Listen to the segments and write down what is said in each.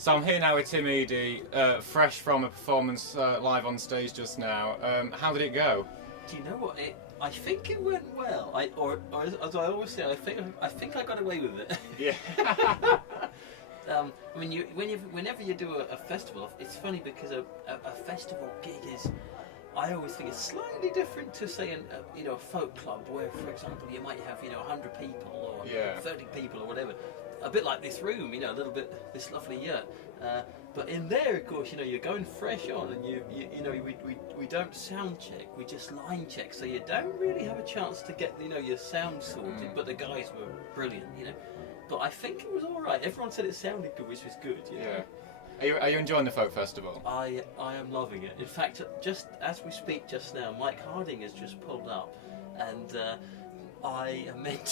So I'm here now with Tim Edey, fresh from a performance live on stage just now. How did it go? Do you know what? I think it went well. Or as I always say, I think I got away with it. Yeah. I mean, whenever you do a festival, it's funny because a festival gig is, I always think it's slightly different to say a folk club where, for example, you might have 100 people or 30 people or whatever. A bit like this room, a little bit this lovely yurt. But in there, of course, you're going fresh on, and we don't sound check, we just line check, so you don't really have a chance to get your sound sorted. But the guys were brilliant, But I think it was all right. Everyone said it sounded good, which was good. Yeah. Are you enjoying the folk festival? I am loving it. In fact, just as we speak just now, Mike Harding has just pulled up, and I am meant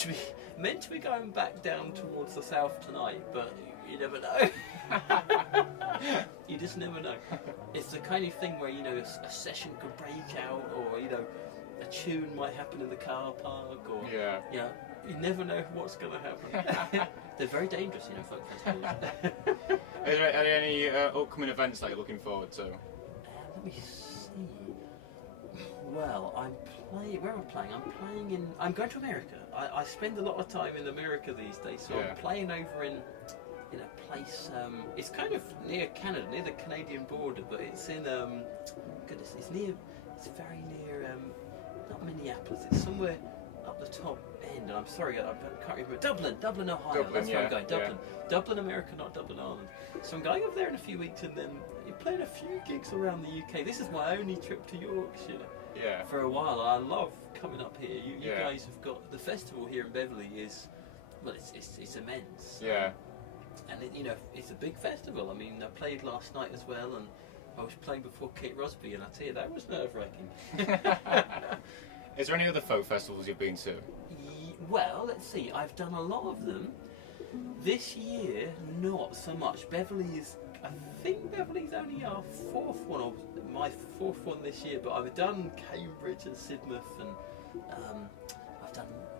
to be going back down towards the south tonight, but you never know. You just never know. It's the kind of thing where a session could break out, or a tune might happen in the car park, or you never know what's going to happen. They're very dangerous, folk festivals. Are there any upcoming events that you're looking forward to? Let me see. Well, where am I playing? I'm going to America. I spend a lot of time in America these days, so I'm playing over in a place, it's kind of near Canada, near the Canadian border, but it's in, it's very near, not Minneapolis, it's somewhere up the top end, and I'm sorry, I can't remember, Dublin, Ohio, that's where I'm going, Dublin, America, not Dublin, Ireland. So I'm going over there in a few weeks, and then you're playing a few gigs around the UK. This is my only trip to Yorkshire. Yeah. For a while. I love coming up here. You guys have got the festival here in Beverley it's immense. Yeah. And it's a big festival. I mean, I played last night as well, and I was playing before Kate Rosby, and I tell you, that was nerve-wracking. Is there any other folk festivals you've been to? Well, let's see. I've done a lot of them. This year, not so much. I think Beverley's only our fourth one, or my fourth one this year, but I've done Cambridge and Sidmouth, and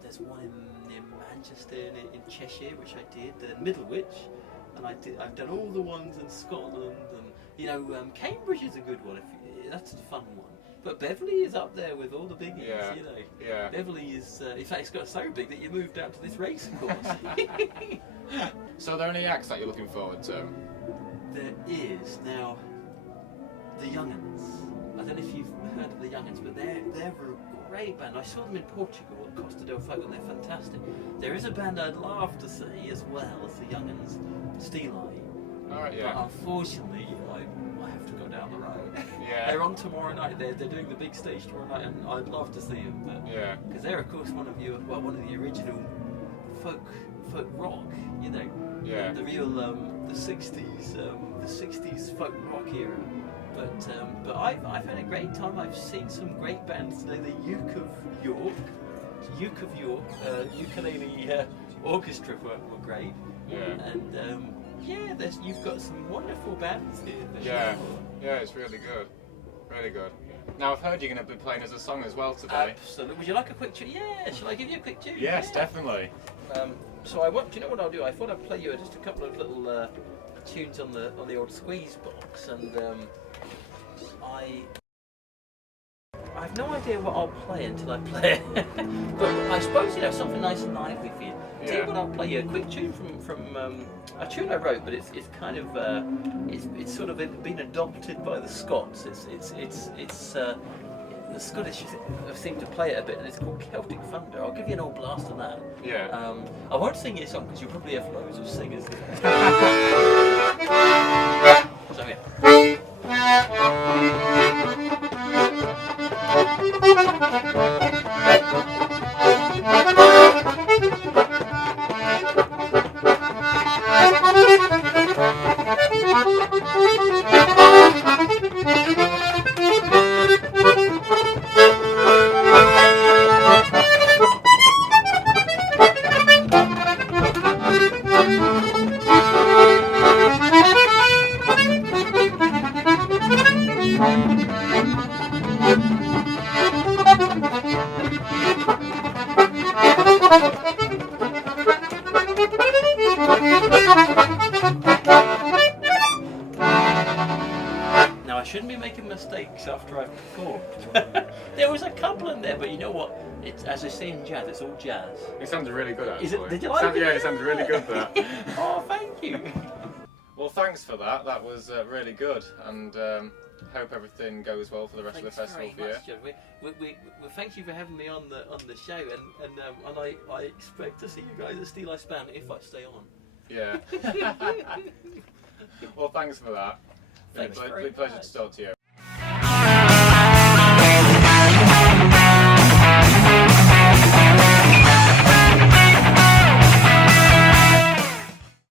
there's one near Manchester, in Cheshire, which I did, Middlewich, and I've done all the ones in Scotland, and Cambridge is a good one, that's a fun one. But Beverley is up there with all the biggies, Yeah. Beverley is, in fact, it's got so big that you moved out to this race course. So are there any acts that you're looking forward to? There is. Now, the Young'uns. I don't know if you've heard of the Young'uns, but they're a great band. I saw them in Portugal at Costa del Fogo, and they're fantastic. There is a band I'd love to see as well as the Young'uns, Steel Eye. All right, yeah. But unfortunately, I have to go down the road. Yeah. They're on tomorrow night. They're doing the big stage tomorrow night, and I'd love to see them. But because they're, of course, one of the original folk rock. Yeah. The real the 60s folk rock era. But I've had a great time. I've seen some great bands today. The Uke of York, ukulele orchestra were great. Yeah. And you've got some wonderful bands here. Yeah. Yeah, it's really good. Really good. Now I've heard you're going to be playing as a song as well today. Absolutely. Would you like a quick tune? Yeah. Shall I give you a quick tune? Yes, definitely. So do you know what I'll do? I thought I'd play you just a couple of little tunes on the old squeeze box, and I have no idea what I'll play until I play it. But I suppose something nice and lively for you. Tell you what, I'll play you a quick tune from a tune I wrote, but it's kind of it's sort of been adopted by the Scots. It's the Scottish seem to play it a bit, and it's called Celtic Thunder. I'll give you an old blast of that. Yeah. I won't sing your song because you'll probably have loads of singers. So yeah. weeks after I've performed. There was a couple in there, but you know what? It's, as they say in jazz, it's all jazz. It sounded really good, actually. Is it? Did you like it? Yeah, it sounded really good, that. Oh, thank you. Well, thanks for that. That was really good, and hope everything goes well for the rest of the festival for you. Well, thank you for having me on the show, and I expect to see you guys at Steel Eye Span if I stay on. Yeah. Well, thanks for that. Thanks very Pleasure much. to talk to you.